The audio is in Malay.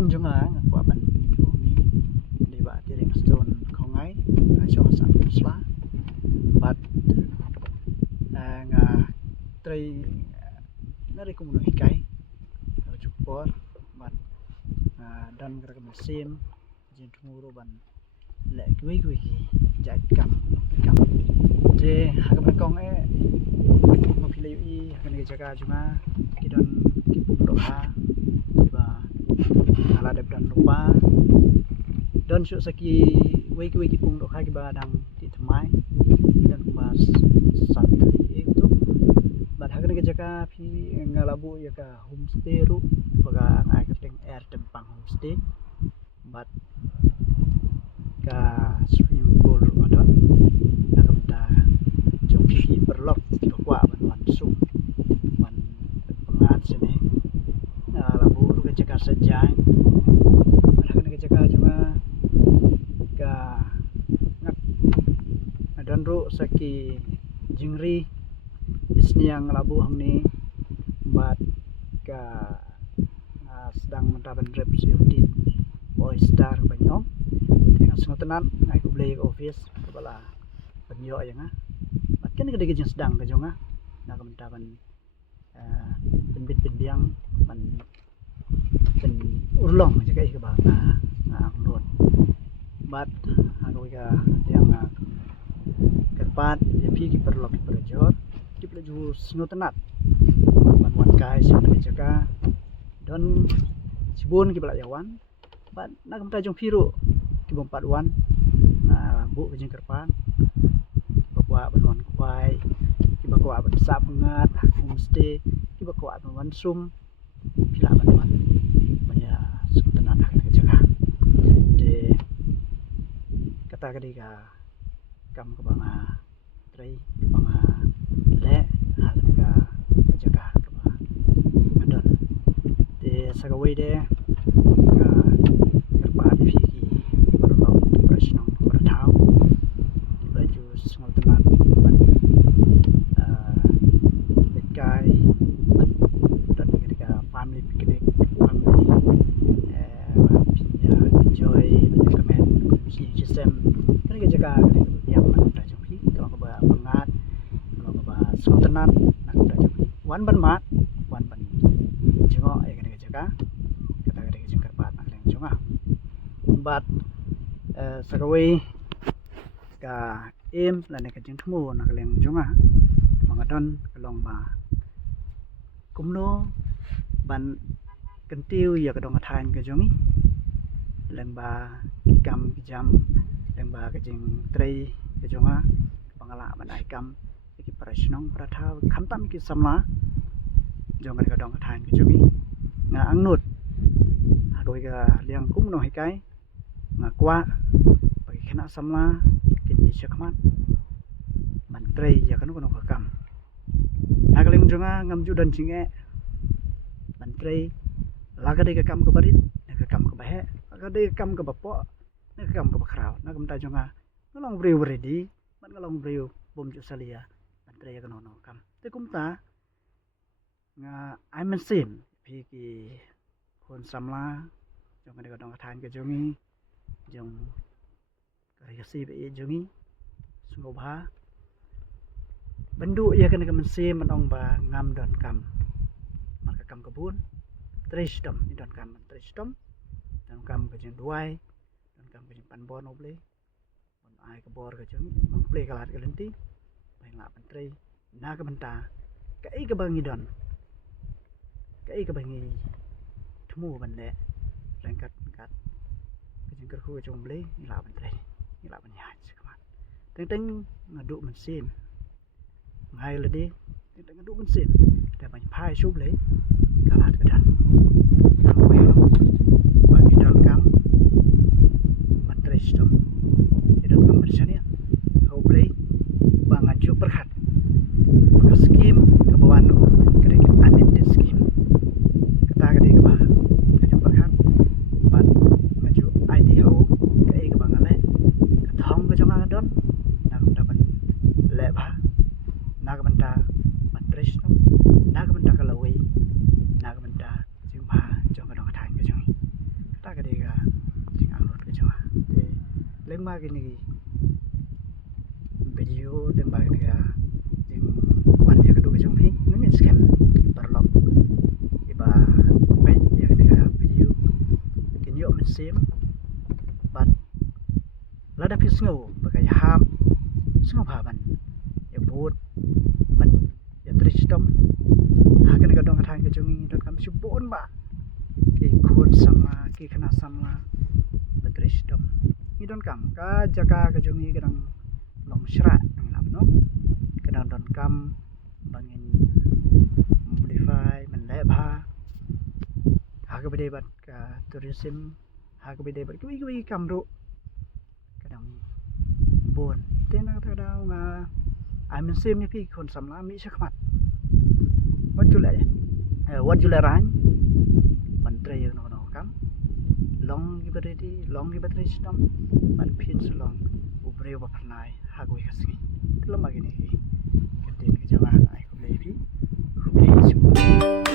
ring juga kwa ban itu ni di ba tiring stone kongai so sa sla but nga trai nari ko mo hikay jukpor but dan gara mesin jin tumuro ban le gui jai kam de hagam kong mo pilay i hagan ga jaga juma kidon kipung doha ba ala de dan lupa don su saki wei kipung doha ki ba dang ti thamai dan mas sat kali itu but hagan ga jaga phi ngalabu ya ka homestay ru baga ngai keteng air tempang homestay but ka swimming pool madon nakamta jong phi berlok kwa ban sum ban pengat sini labu ru ga jaga sajai hagan ga jaga cuma ka ngat dan ru saki jingri isniang labu hamni bat ka sedang mentaban rep siutit oyster banyong dengan sengotenan ngai ku blay office kepala penyo yang bat kan gede gede sedang ka jonga na ka mentaban penbit biang ban pen urlong jaga ke ba ngon bat aku ga yang kerpat ya pi ki perlok ki perjor ki pelaju sengotenat ban wan kai sing jaga don sibun ki balak jawan bat nak menta jong piru ki bompat wan bu ke jing kerpan bakwa banwan kwai ki bakwa ban sap ngat homestay ki bakwa ban sum pila banwan banya sengotenat ke jaga de kata kadiga kam ke banga trai ke banga le kadiga jaga ke ba adon de sagawai de ka kerpa di ki berlaw presno bertau di baju sengotenan ban bekai dan kadiga family picnic family pinya enjoy dengan komisi sistem kadiga jaga yang mana jong pi kalau ke ba pengat kalau ke ba sengotenan nak jong pi wan ban mat wan ban jengok ya kadiga jaga kata kadiga jong kerpat nak leng jonga bat sagawai ka em lan ka jing thmu nak leng jonga mangadon kalong ba kumno ban kentiu ya ka dong thain ka jongi leng ba kam jam leng ba ka jing trai ka jonga pangala ban ai kam ki prashnong pratha khamtam ki samla jong ka dong thain ka jongi nga angnut doi ga liang kumno hikai nga kwa bagi khana samla kini chakmat mantrei ya kanu kono kam nagaleng jonga ngam judan jinge mantrei laga de kam ke barit ka kam ke bahe laga de kam ke bapo ka kam ke bakrau na kam ta jonga ngalong breu ready man ngalong breu bom ju salia mantrei ya kono kam te kumta nga ai men sim pi ki kon samla jong ka dong than ke jongi jong ka si be jongi sungo bha bendu ya kan ke mensim menong ba ngam don kam maka kam kebun tristom ni don kam tristom don kam ke jeng duai don kam ke jeng panbon oble bon ai ke bor ke jeng mong play kalat ke lenti bain la pentri na ke benta ke ai ke bangi don ke ai ke bangi thmu ban le lengkat kat ke jeng kerku ke jong ble ni la pentri ni la ban ya sekamat teng ngaduk mensim ngai le de teng ngaduk mensim da ban pai sub le kalat ke dan bagi don kam tristom don kam bersania kau play bangaju perhat maka skim ke bawah no kredit unlimited skim kata ke dia ke bah ngaju perhat bat ngaju IDO ke ke bangale ke thong ke jong don nak dapat le bah nak benda tristom nak benda ke lawi nak benda ma gini video dan bagi dia yang mana yang kedua jom hi nanya scam perlok iba baik ya dia video kini yo mesim but lada pis ngau pakai ham ngau paban ya boot man ya tristom hakan ka dong thang ke jungi dot kam subon ba ki khut sama ki khana sama tristom ni don kam ka jaga ke jungi kadang long serat nang no kadang don kam bangin modify menleba ha ka bede bat ka tourism ha ka bede bat kui kam ro kadang bon tên là thằng nào mà ai mình xem như phi còn sắm lá mỹ sắc mặt what you lại rán mình trai nó cắm long cái battery system mình pin long ubre wa pernai hagoi kasih itu lama gini cái tên cái jalan ai cũng lấy phi cũng lấy